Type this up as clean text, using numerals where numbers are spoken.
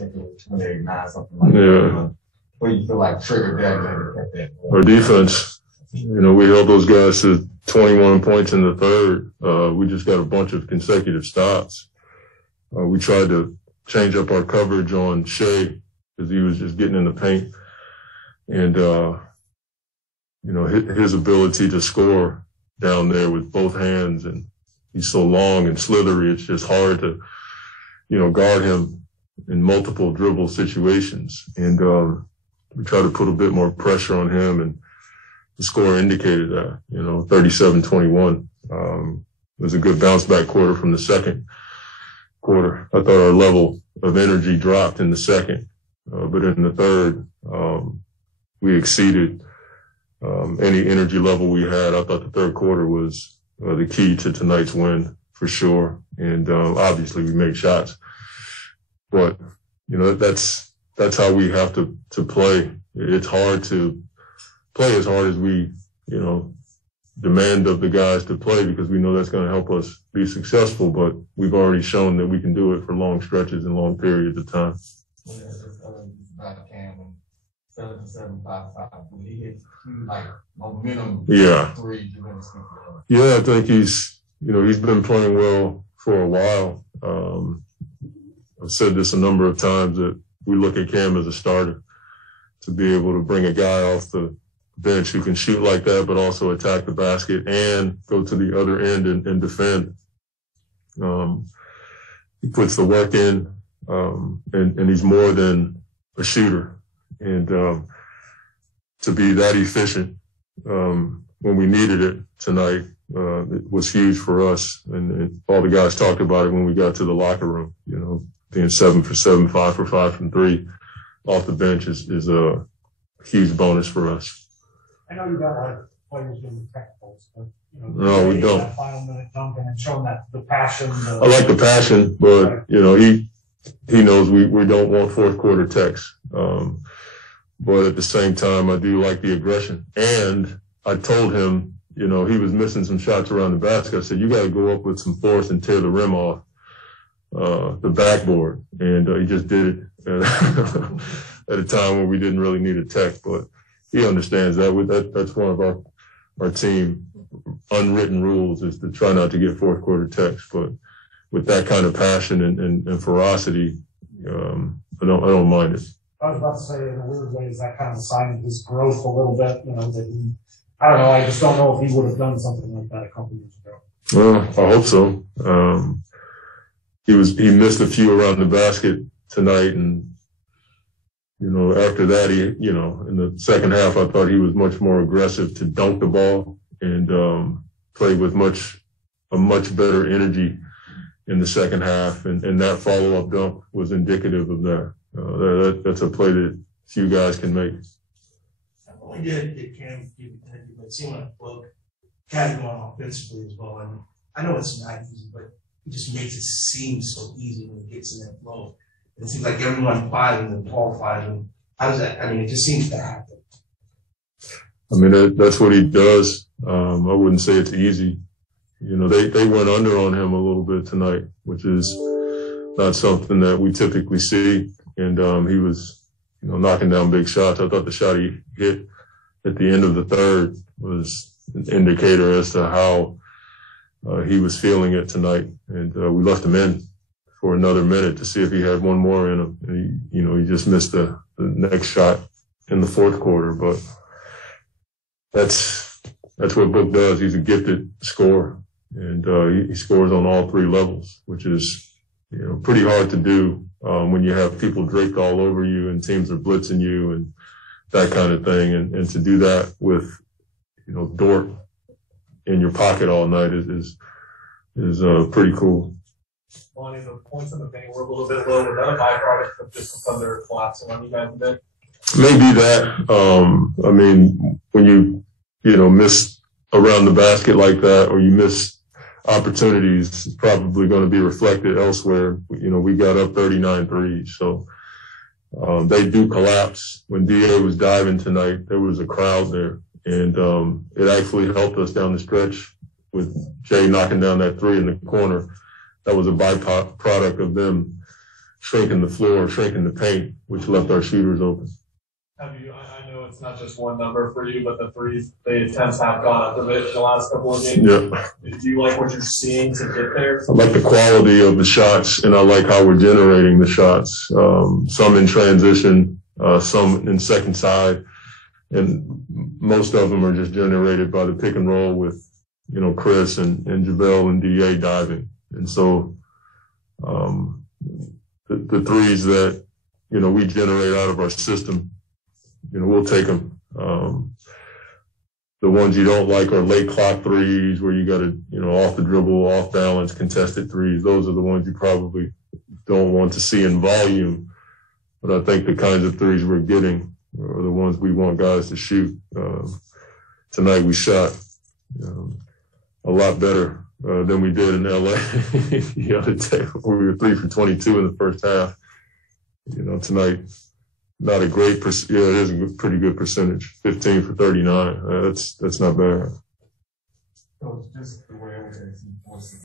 think it was 28-9, something like that. What do you feel like triggered that and kept that? Our defense, we held those guys to 21 points in the third. We just got a bunch of consecutive stops. We tried to change up our coverage on Shea because he was just getting in the paint. And, his ability to score down there with both hands, and he's so long and slithery, it's just hard to, guard him in multiple dribble situations. And we tried to put a bit more pressure on him, and the score indicated that, 37-21. It was a good bounce back quarter from the second quarter. I thought our level of energy dropped in the second, but in the third, we exceeded any energy level we had. I thought the third quarter was the key to tonight's win for sure. And obviously we made shots, but that's how we have to play. It's hard to play as hard as we demand of the guys to play, because we know that's going to help us be successful. But we've already shown that we can do it for long stretches and long periods of time. Momentum. Yeah. Threes. Yeah, I think he's been playing well for a while. I've said this a number of times that we look at Cam as a starter, to be able to bring a guy off the bench who can shoot like that, but also attack the basket and go to the other end and defend. He puts the work in, and he's more than a shooter. And to be that efficient when we needed it tonight, it was huge for us. And all the guys talked about it when we got to the locker room. Being 7 for 7, 5 for 5 from 3 off the bench is a huge bonus for us. I know you got a lot of players doing the technicals, but no, we don't. That final minute dunk and showing that the passion. I like the passion, but he knows we don't want fourth quarter techs. But at the same time, I do like the aggression. And I told him, he was missing some shots around the basket. I said, you got to go up with some force and tear the rim off the backboard. And he just did it at a time when we didn't really need a tech. But he understands that. That's one of our team unwritten rules, is to try not to get fourth quarter techs. But with that kind of passion and ferocity, I don't mind it. I was about to say, in a weird way, is that kind of a sign of his growth a little bit? That he, I don't know. I just don't know if he would have done something like that a couple years ago. Well, I hope so. He missed a few around the basket tonight, and after that, he in the second half, I thought he was much more aggressive to dunk the ball and play with a much better energy in the second half, and that follow-up dunk was indicative of that. That's a play that few guys can make. Not only did Cam give you that, but it seemed like Cam going offensively as well. And I know it's not easy, but it just makes it seem so easy when it gets in that flow. It seems like everyone fires and then Paul fires. And how does that? I mean, it just seems to happen. I mean, that's what he does. I wouldn't say it's easy. They went under on him a little bit tonight, which is not something that we typically see. And he was, knocking down big shots. I thought the shot he hit at the end of the third was an indicator as to how he was feeling it tonight. And we left him in for another minute to see if he had one more in him. And he just missed the next shot in the fourth quarter. But that's what Book does. He's a gifted scorer, and he scores on all three levels, which is pretty hard to do when you have people draped all over you and teams are blitzing you and that kind of thing. And to do that with, Dort in your pocket all night is pretty cool. Monty, the points in the paint were a little bit low. Was that a byproduct of just the Thunder collapsing on you guys a bit? Maybe that. I mean, when you miss around the basket like that, or you miss opportunities, it's probably going to be reflected elsewhere. We got up 39 threes, so they do collapse. When DA was diving tonight, there was a crowd there, and it actually helped us down the stretch with Jay knocking down that three in the corner. That was a byproduct of them shrinking the floor, shrinking the paint, which left our shooters open. I know it's not just one number for you, but the attempts have gone up a bit in the last couple of games. Yeah. Do you like what you're seeing to get there? I like the quality of the shots, and I like how we're generating the shots. Some in transition, some in second side, and most of them are just generated by the pick and roll with, Chris and JaVale and DA diving. And so, the threes that, we generate out of our system, we'll take them. The ones you don't like are late clock threes where you got to, off the dribble, off balance, contested threes. Those are the ones you probably don't want to see in volume. But I think the kinds of threes we're getting are the ones we want guys to shoot. Tonight we shot a lot better than we did in LA. The other day we were 3 for 22 in the first half. Tonight, not a great it is a pretty good percentage. 15 for 39. That's not bad. So it's just the way OKC forces